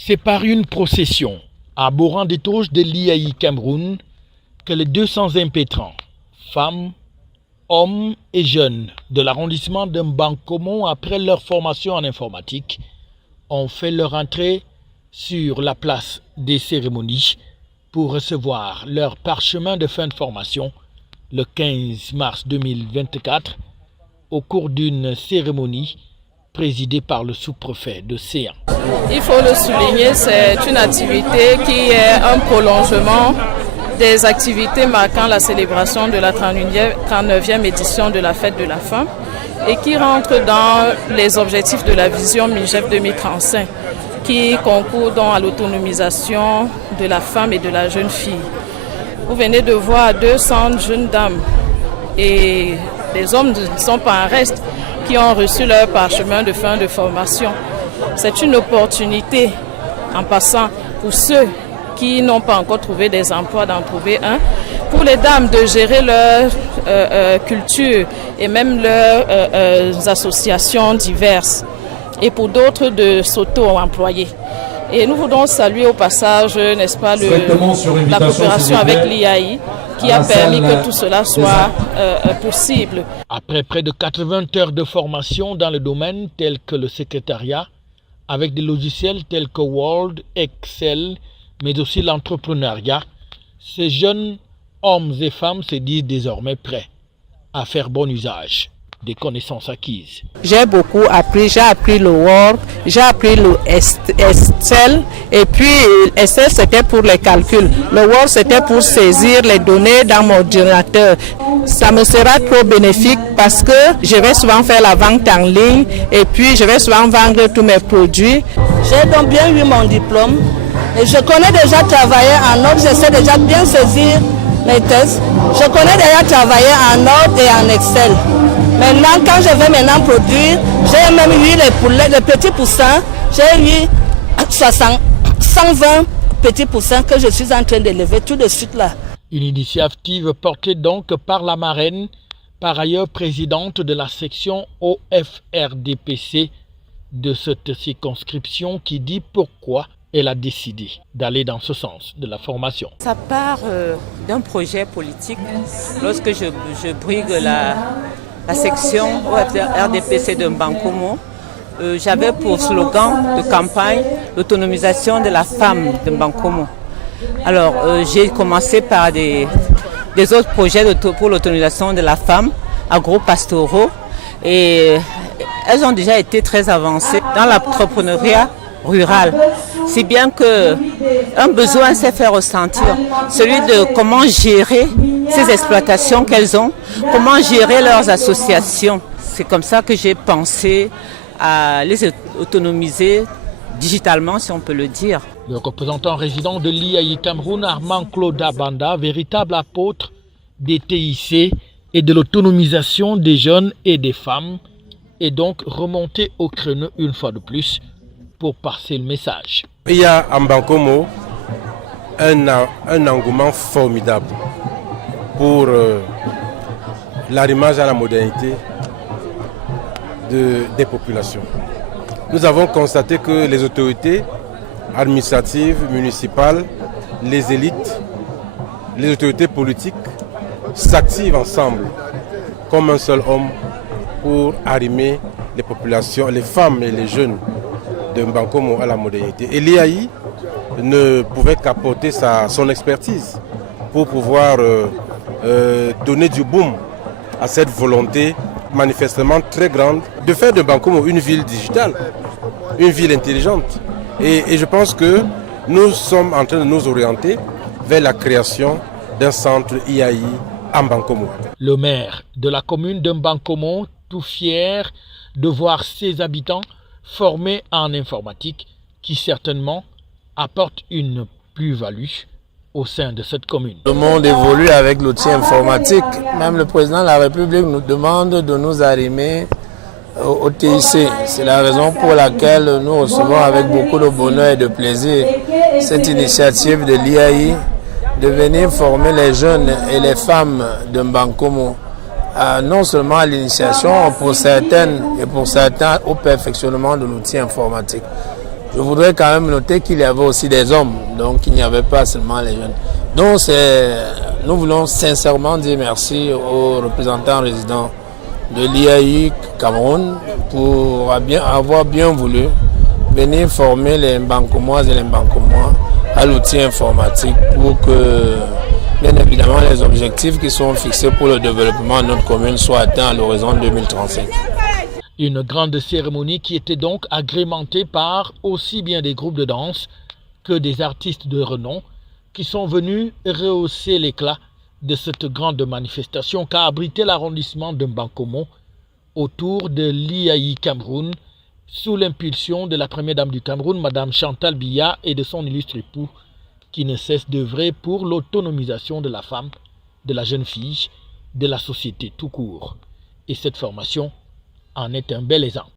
C'est par une procession à Boran-des-Touches de l'IAI Cameroun que les 200 impétrants, femmes, hommes et jeunes de l'arrondissement de Mbankomo, après leur formation en informatique, ont fait leur entrée sur la place des cérémonies pour recevoir leur parchemin de fin de formation le 15 mars 2024 au cours d'une cérémonie présidée par le sous-préfet de Séan. Il faut le souligner, c'est une activité qui est un prolongement des activités marquant la célébration de la 39e édition de la Fête de la Femme et qui rentre dans les objectifs de la vision MIGEF 2035 qui concourt donc à l'autonomisation de la femme et de la jeune fille. Vous venez de voir 200 jeunes dames et des hommes ne sont pas en reste qui ont reçu leur parchemin de fin de formation. C'est une opportunité en passant pour ceux qui n'ont pas encore trouvé des emplois d'en trouver un, pour les dames de gérer leur culture et même leurs associations diverses et pour d'autres de s'auto-employer. Et nous voulons saluer au passage, n'est-ce pas, la coopération avec l'IAI qui a permis que tout cela soit possible. Après près de 80 heures de formation dans le domaine tel que le secrétariat, avec des logiciels tels que Word, Excel, mais aussi l'entrepreneuriat, ces jeunes hommes et femmes se disent désormais prêts à faire bon usage des connaissances acquises. J'ai beaucoup appris, j'ai appris le Word, j'ai appris le Excel et puis Excel c'était pour les calculs, le Word c'était pour saisir les données dans mon ordinateur. Ça me sera trop bénéfique parce que je vais souvent faire la vente en ligne et puis je vais souvent vendre tous mes produits. J'ai donc bien eu mon diplôme et je connais déjà travailler en ordre, je sais déjà bien saisir mes tests. Je connais déjà travailler en ordre et en Excel. Maintenant, quand je vais maintenant produire, j'ai même eu les petits poussins, j'ai eu 120 petits poussins que je suis en train d'élever tout de suite là. Une initiative portée donc par la marraine, par ailleurs présidente de la section OFRDPC de cette circonscription, qui dit pourquoi elle a décidé d'aller dans ce sens de la formation. Ça part d'un projet politique. Lorsque je brigue la section RDPC de Mbankomo, j'avais pour slogan de campagne l'autonomisation de la femme de Mbankomo. Alors j'ai commencé par des autres projets pour l'autonomisation de la femme, agro-pastoraux, et elles ont déjà été très avancées dans l'entrepreneuriat rural, si bien qu'un besoin s'est fait ressentir, celui de comment gérer ces exploitations qu'elles ont, comment gérer leurs associations. C'est comme ça que j'ai pensé à les autonomiser digitalement, si on peut le dire. Le représentant résident de l'IAI Cameroun, Armand Claude Abanda, véritable apôtre des TIC et de l'autonomisation des jeunes et des femmes, est donc remonté au créneau une fois de plus pour passer le message. Il y a à Mbankomo un engouement formidable pour l'arrimage à la modernité des populations. Nous avons constaté que les autorités administratives, municipales, les élites, les autorités politiques s'activent ensemble comme un seul homme pour arrimer les populations, les femmes et les jeunes de Mbankomo à la modernité. Et l'IAI ne pouvait qu'apporter son expertise pour pouvoir donner du boom à cette volonté manifestement très grande de faire de Mbankomo une ville digitale, une ville intelligente. Et je pense que nous sommes en train de nous orienter vers la création d'un centre IAI à Mbankomo. Le maire de la commune de Mbankomo, tout fier de voir ses habitants formés en informatique, qui certainement apportent une plus-value au sein de cette commune. Le monde évolue avec l'outil informatique. Même le président de la République nous demande de nous arrimer au TIC. C'est la raison pour laquelle nous recevons avec beaucoup de bonheur et de plaisir cette initiative de l'IAI de venir former les jeunes et les femmes de Mbankomo, non seulement à l'initiation, pour certaines et pour certains au perfectionnement de l'outil informatique. je voudrais quand même noter qu'il y avait aussi des hommes, donc il n'y avait pas seulement les jeunes. Donc nous voulons sincèrement dire merci aux représentants résidents de l'IAI Cameroun pour avoir bien voulu venir former les Mbankomoises et les Mbankomois à l'outil informatique pour que, bien évidemment, les objectifs qui sont fixés pour le développement de notre commune soient atteints à l'horizon 2035. Une grande cérémonie qui était donc agrémentée par aussi bien des groupes de danse que des artistes de renom qui sont venus rehausser l'éclat de cette grande manifestation qu'a abrité l'arrondissement de Mbankomo autour de l'IAI Cameroun sous l'impulsion de la première dame du Cameroun, Madame Chantal Biya, et de son illustre époux qui ne cesse d'œuvrer pour l'autonomisation de la femme, de la jeune fille, de la société tout court. Et cette formation en est un bel exemple.